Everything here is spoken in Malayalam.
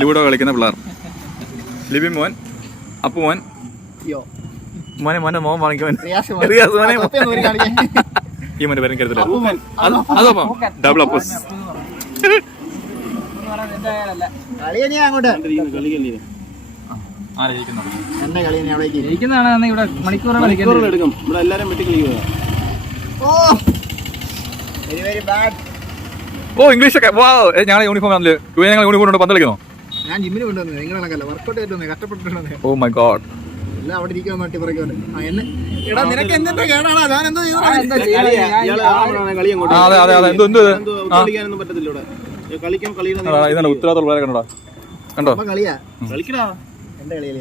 ലൂഡോ കളിക്കുന്ന പിള്ളേർ. ലിബി മോൻ, അപ്പു മോൻ, മോനെ മോൻ വാങ്ങിക്കുവാൻ റിയാസ് മോനെ. ഈ മോന്റെ പേരും കരുതല. അതപ്പം ഡബിൾ അപ്പൂസ്. ഓ ഇംഗ്ലീഷ് ഒക്കെ. ഞങ്ങളെ യൂണിഫോം ആണല്ലോ. ഞങ്ങൾ യൂണിഫോം കൊണ്ട് പന്ത് കളിക്കുന്നോ? ഞാൻ ജിമ്മിന് കൊണ്ടുവന്നത് നിങ്ങളെ വർക്കൗട്ട് ചെയ്തു കഷ്ടപ്പെട്ടിട്ടുണ്ട്. Oh my God. എല്ലാം അവിടെ ഇരിക്കാൻ വേണ്ടി പറയുന്നത്. നിനക്ക് എന്തിന്റെ കേടാണ്? ഞാൻ എന്തോ ഇതാണ് ഉത്തരവാദിത്തമുള്ളവരെ കണ്ടോ? കണ്ടോ കളിയാ എന്റെ കളിയല്ലേ.